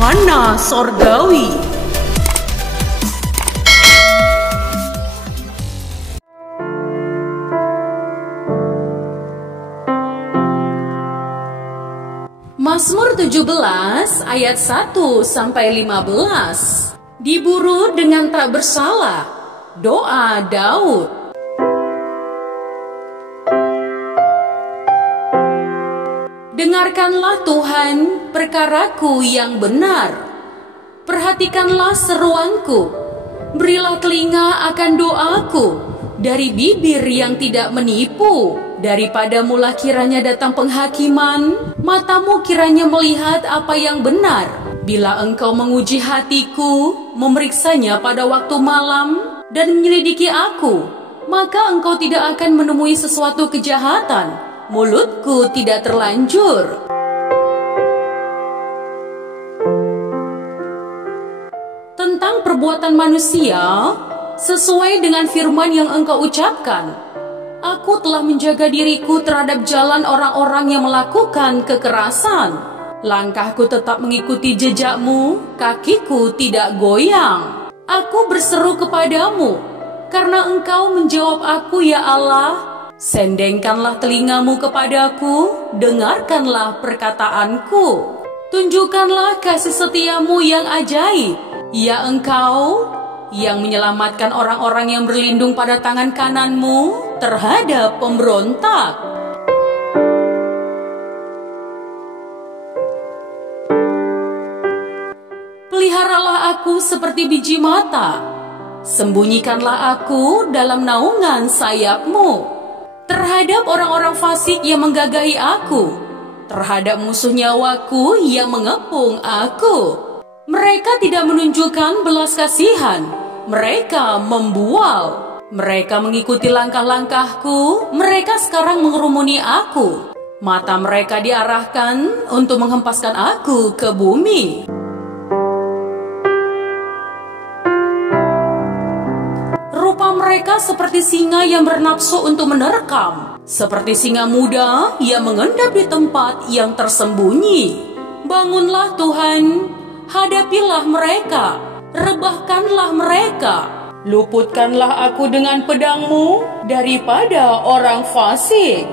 Mana sorgawi. Mazmur 17 ayat 1 sampai 15. Diburu dengan tak bersalah. Doa Daud. Dengarkanlah Tuhan perkaraku yang benar. Perhatikanlah seruanku. Berilah telinga akan doaku. Dari bibir yang tidak menipu. Daripada mula kiranya datang penghakiman, matamu kiranya melihat apa yang benar. Bila engkau menguji hatiku, memeriksanya pada waktu malam, dan menyelidiki aku, maka engkau tidak akan menemui sesuatu kejahatan. Mulutku tidak terlanjur. Tentang perbuatan manusia, sesuai dengan firman yang engkau ucapkan, aku telah menjaga diriku terhadap jalan orang-orang yang melakukan kekerasan. Langkahku tetap mengikuti jejakmu, kakiku tidak goyang. Aku berseru kepadamu, karena engkau menjawab aku ya Allah. Sendengkanlah telingamu kepadaku, dengarkanlah perkataanku. Tunjukkanlah kasih setiamu yang ajaib, ya engkau yang menyelamatkan orang-orang yang berlindung pada tangan kananmu terhadap pemberontak. Peliharalah aku seperti biji mata, sembunyikanlah aku dalam naungan sayapmu. Terhadap orang-orang fasik yang menggagahi aku, terhadap musuh nyawaku yang mengepung aku. Mereka tidak menunjukkan belas kasihan, mereka membual. Mereka mengikuti langkah-langkahku, mereka sekarang mengerumuni aku. Mata mereka diarahkan untuk menghempaskan aku ke bumi. Rupa mereka seperti singa yang bernafsu untuk menerkam, seperti singa muda yang mengendap di tempat yang tersembunyi. Bangunlah Tuhan, hadapilah mereka, rebahkanlah mereka. Luputkanlah aku dengan pedangmu daripada orang fasik.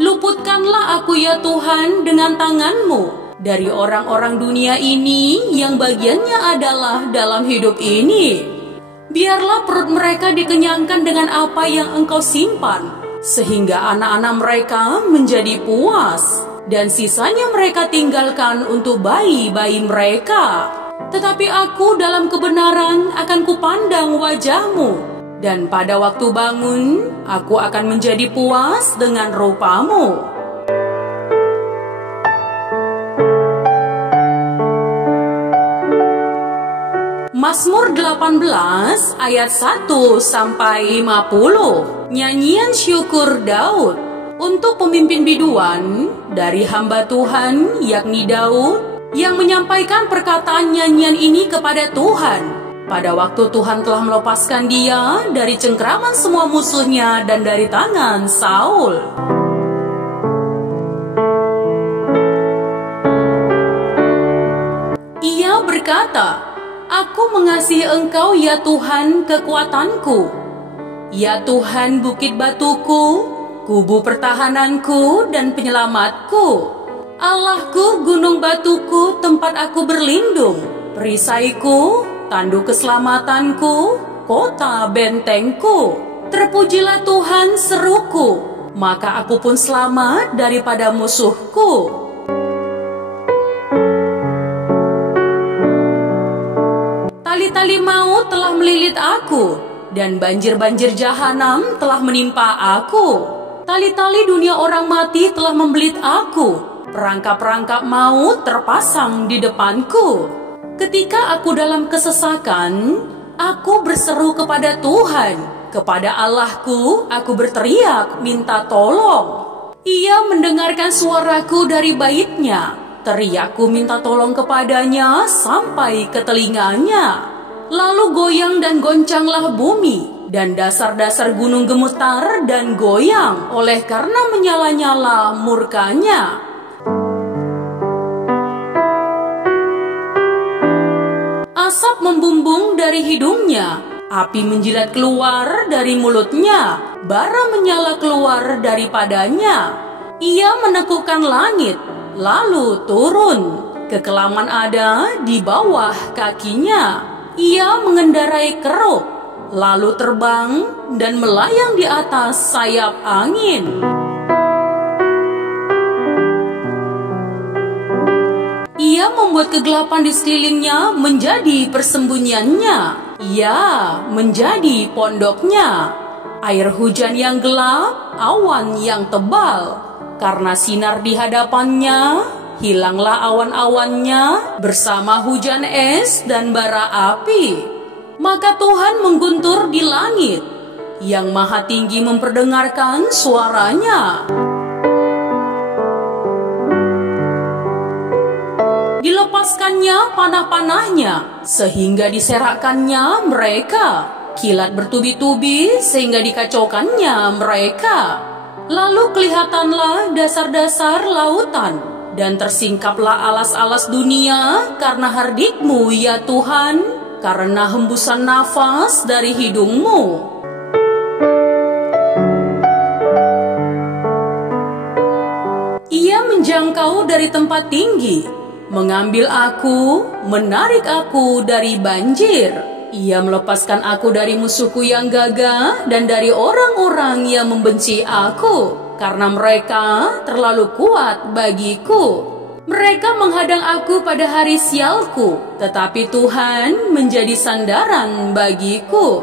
Luputkanlah aku ya Tuhan dengan tanganmu dari orang-orang dunia ini yang bagiannya adalah dalam hidup ini. Biarlah perut mereka dikenyangkan dengan apa yang engkau simpan, sehingga anak-anak mereka menjadi puas, dan sisanya mereka tinggalkan untuk bayi-bayi mereka. Tetapi aku dalam kebenaran akan kupandang wajahmu, dan pada waktu bangun, aku akan menjadi puas dengan rupamu. Mazmur 18 ayat 1 sampai 50. Nyanyian syukur Daud. Untuk pemimpin biduan dari hamba Tuhan, yakni Daud, yang menyampaikan perkataan nyanyian ini kepada Tuhan pada waktu Tuhan telah melepaskan dia dari cengkraman semua musuhnya dan dari tangan Saul. Ia berkata, aku mengasihi engkau ya Tuhan kekuatanku. Ya Tuhan bukit batuku, kubu pertahananku dan penyelamatku. Allahku gunung batuku tempat aku berlindung. Perisaiku, tanduk keselamatanku, kota bentengku. Terpujilah Tuhan seruku, maka aku pun selamat daripada musuhku. Tali-tali maut telah melilit aku, dan banjir-banjir jahanam telah menimpa aku. Tali-tali dunia orang mati telah membelit aku. Perangkap-perangkap maut terpasang di depanku. Ketika aku dalam kesesakan, aku berseru kepada Tuhan. Kepada Allahku, aku berteriak minta tolong. Ia mendengarkan suaraku dari baitnya. Teriakku minta tolong kepadanya sampai ke telinganya. Lalu goyang dan goncanglah bumi, dan dasar-dasar gunung gemetar dan goyang oleh karena menyala-nyala murkanya. Asap membumbung dari hidungnya, api menjilat keluar dari mulutnya, bara menyala keluar daripadanya. Ia menekukkan langit, lalu turun. Kekelaman ada di bawah kakinya. Ia mengendarai keruk, lalu terbang dan melayang di atas sayap angin. Ia membuat kegelapan di sekelilingnya menjadi persembunyiannya. Ia menjadi pondoknya. Air hujan yang gelap, awan yang tebal. Karena sinar di hadapannya, hilanglah awan-awannya bersama hujan es dan bara api. Maka Tuhan mengguntur di langit, yang Maha Tinggi memperdengarkan suaranya. Dilepaskannya panah-panahnya, sehingga diserakkannya mereka. Kilat bertubi-tubi, sehingga dikacaukannya mereka. Lalu kelihatanlah dasar-dasar lautan, dan tersingkaplah alas-alas dunia karena hardik-Mu ya Tuhan, karena hembusan nafas dari hidung-Mu. Ia menjangkau dari tempat tinggi, mengambil aku, menarik aku dari banjir. Ia melepaskan aku dari musuhku yang gagah dan dari orang-orang yang membenci aku, karena mereka terlalu kuat bagiku. Mereka menghadang aku pada hari sialku, tetapi Tuhan menjadi sandaran bagiku.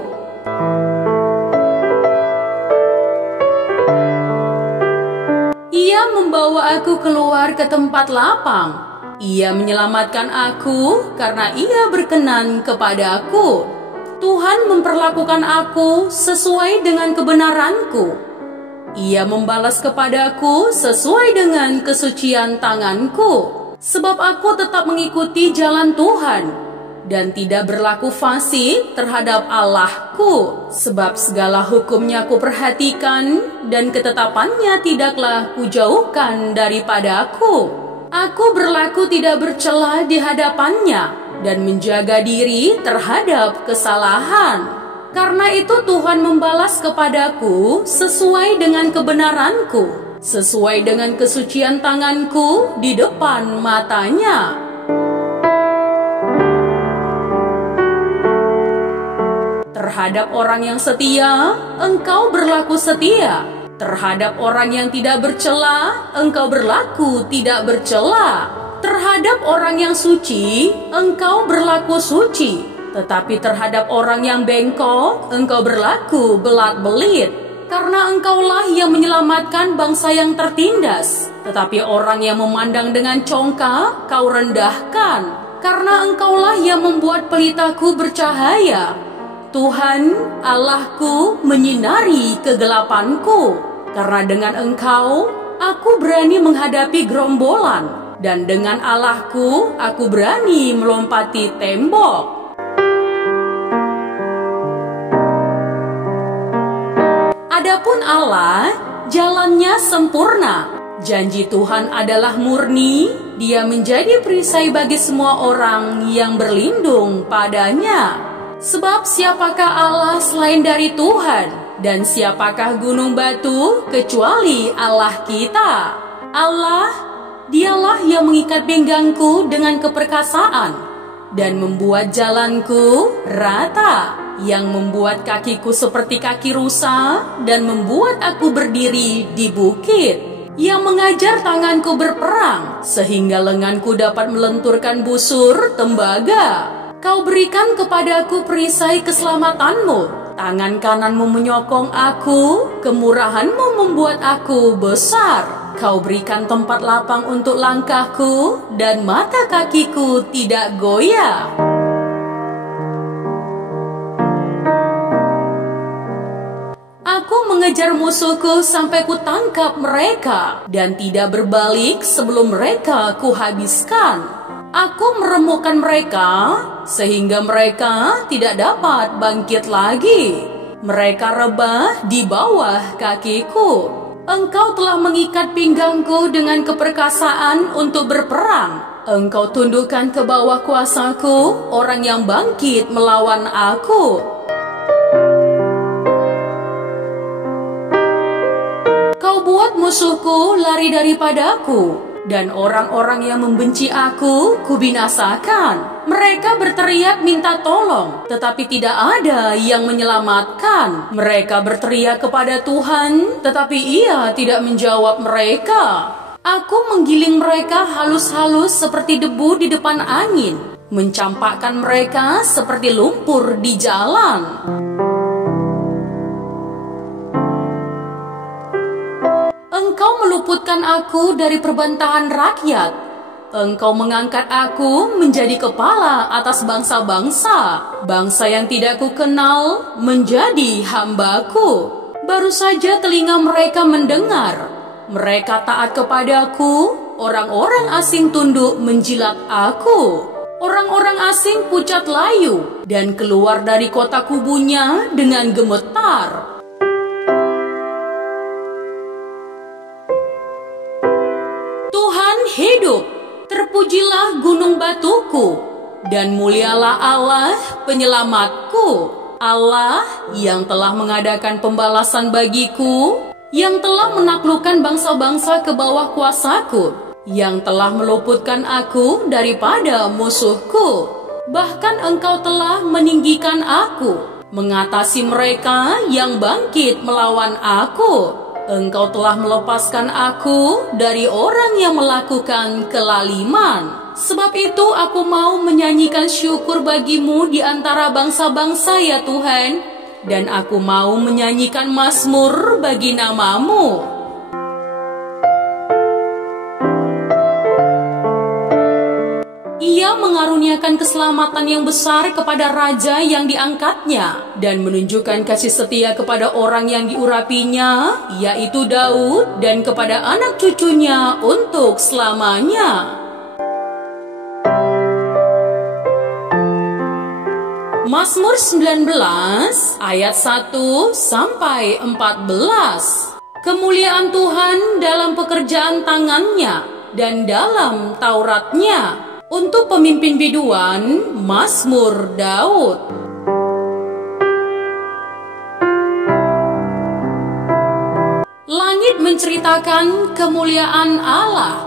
Ia membawa aku keluar ke tempat lapang. Ia menyelamatkan aku karena Ia berkenan kepadaku. Tuhan memperlakukan aku sesuai dengan kebenaranku. Ia membalas kepadaku sesuai dengan kesucian tanganku. Sebab aku tetap mengikuti jalan Tuhan dan tidak berlaku fasik terhadap Allahku. Sebab segala hukumnya ku perhatikan dan ketetapannya tidaklah kujauhkan daripadaku. Aku berlaku tidak bercela di hadapannya dan menjaga diri terhadap kesalahan. Karena itu Tuhan membalas kepadaku sesuai dengan kebenaranku, sesuai dengan kesucian tanganku di depan matanya. Terhadap orang yang setia, Engkau berlaku setia. Terhadap orang yang tidak bercela, Engkau berlaku tidak bercela. Terhadap orang yang suci, Engkau berlaku suci. Tetapi terhadap orang yang bengkok, Engkau berlaku belat-belit. Karena Engkaulah yang menyelamatkan bangsa yang tertindas. Tetapi orang yang memandang dengan congkak, Kau rendahkan. Karena Engkaulah yang membuat pelitaku bercahaya. Tuhan Allahku menyinari kegelapanku. Karena dengan Engkau, aku berani menghadapi gerombolan, dan dengan Allahku, aku berani melompati tembok. Adapun Allah, jalannya sempurna. Janji Tuhan adalah murni, Dia menjadi perisai bagi semua orang yang berlindung padanya. Sebab siapakah Allah selain dari Tuhan? Dan siapakah gunung batu kecuali Allah kita? Allah, Dialah yang mengikat pinggangku dengan keperkasaan dan membuat jalanku rata, yang membuat kakiku seperti kaki rusa dan membuat aku berdiri di bukit, yang mengajar tanganku berperang sehingga lenganku dapat melenturkan busur tembaga. Kau berikan kepadaku perisai keselamatanmu. Tangan kananmu menyokong aku, kemurahanmu membuat aku besar. Kau berikan tempat lapang untuk langkahku, dan mata kakiku tidak goyah. Aku mengejar musuhku sampai ku tangkap mereka, dan tidak berbalik sebelum mereka kuhabiskan. Aku meremukkan mereka, sehingga mereka tidak dapat bangkit lagi. Mereka rebah di bawah kakiku. Engkau telah mengikat pinggangku dengan keperkasaan untuk berperang. Engkau tundukkan ke bawah kuasaku orang yang bangkit melawan aku. Kau buat musuhku lari daripadaku, dan orang-orang yang membenci aku kubinasakan. Mereka berteriak minta tolong, tetapi tidak ada yang menyelamatkan. Mereka berteriak kepada Tuhan, tetapi Ia tidak menjawab mereka. Aku menggiling mereka halus-halus seperti debu di depan angin, mencampakkan mereka seperti lumpur di jalan. Engkau meluputkan aku dari perbantahan rakyat. Engkau mengangkat aku menjadi kepala atas bangsa-bangsa. Bangsa yang tidak kukenal menjadi hambaku. Baru saja telinga mereka mendengar. Mereka taat kepadaku. Orang-orang asing tunduk menjilat aku. Orang-orang asing pucat layu dan keluar dari kota kubunya dengan gemetar. Tuhan hidup. Terpujilah gunung batuku, dan mulialah Allah penyelamatku. Allah yang telah mengadakan pembalasan bagiku, yang telah menaklukkan bangsa-bangsa ke bawah kuasaku, yang telah meluputkan aku daripada musuhku. Bahkan Engkau telah meninggikan aku, mengatasi mereka yang bangkit melawan aku. Engkau telah melepaskan aku dari orang yang melakukan kelaliman. Sebab itu aku mau menyanyikan syukur bagimu di antara bangsa-bangsa ya Tuhan. Dan aku mau menyanyikan mazmur bagi namamu. Ia mengaruniakan keselamatan yang besar kepada raja yang diangkatnya dan menunjukkan kasih setia kepada orang yang diurapinya, yaitu Daud, dan kepada anak cucunya untuk selamanya. Mazmur 19 ayat 1 sampai 14. Kemuliaan Tuhan dalam pekerjaan tangannya dan dalam Tauratnya. Untuk pemimpin biduan, Mazmur Daud. Langit menceritakan kemuliaan Allah,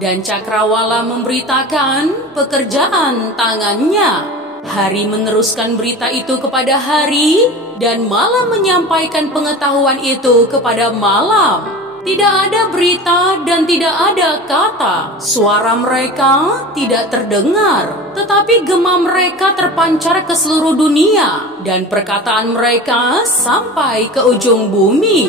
dan cakrawala memberitakan pekerjaan tangannya. Hari meneruskan berita itu kepada hari, dan malam menyampaikan pengetahuan itu kepada malam. Tidak ada berita dan tidak ada kata. Suara mereka tidak terdengar, tetapi gema mereka terpancar ke seluruh dunia, dan perkataan mereka sampai ke ujung bumi.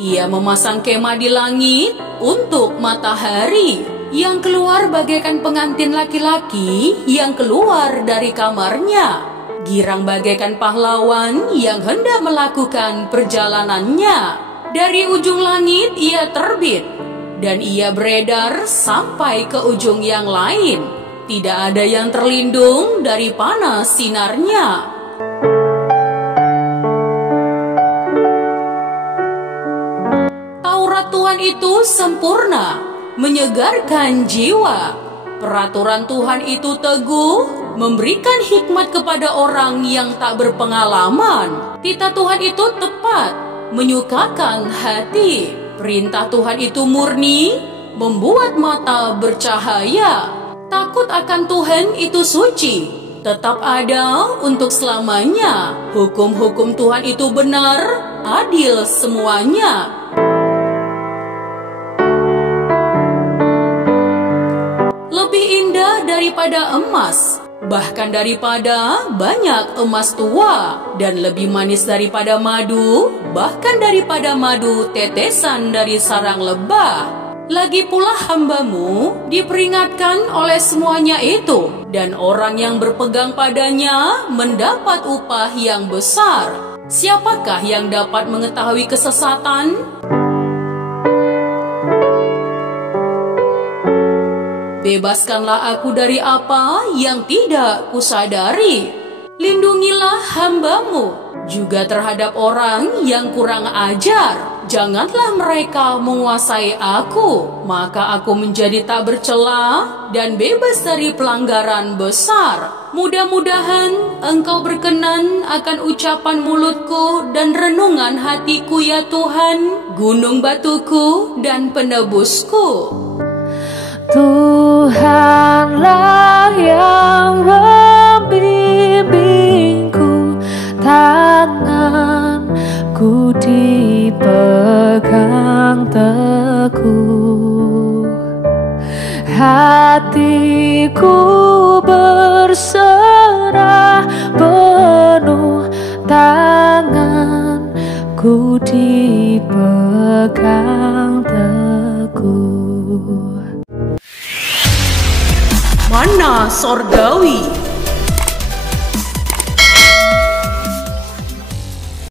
Ia memasang kemah di langit untuk matahari, yang keluar bagaikan pengantin laki-laki yang keluar dari kamarnya. Girang bagaikan pahlawan yang hendak melakukan perjalanannya. Dari ujung langit ia terbit, dan ia beredar sampai ke ujung yang lain. Tidak ada yang terlindung dari panas sinarnya. Taurat Tuhan itu sempurna, menyegarkan jiwa. Peraturan Tuhan itu teguh, memberikan hikmat kepada orang yang tak berpengalaman. Titah Tuhan itu tepat, menyukakan hati. Perintah Tuhan itu murni, membuat mata bercahaya. Takut akan Tuhan itu suci, tetap ada untuk selamanya. Hukum-hukum Tuhan itu benar, adil semuanya. Lebih indah daripada emas, bahkan daripada banyak emas tua, dan lebih manis daripada madu, bahkan daripada madu tetesan dari sarang lebah. Lagi pula hambamu diperingatkan oleh semuanya itu, dan orang yang berpegang padanya mendapat upah yang besar. Siapakah yang dapat mengetahui kesesatan? bebaskanlah aku dari apa yang tidak kusadari. Lindungilah hamba-Mu juga terhadap orang yang kurang ajar. Janganlah mereka menguasai aku, maka aku menjadi tak bercela dan bebas dari pelanggaran besar. Mudah-mudahan Engkau berkenan akan ucapan mulutku dan renungan hatiku ya Tuhan, gunung batuku dan penebusku. Tuhanlah yang membimbingku, tanganku dipegang teguh, hatiku berserah penuh, tanganku dipegang teguh. Mana sorgawi.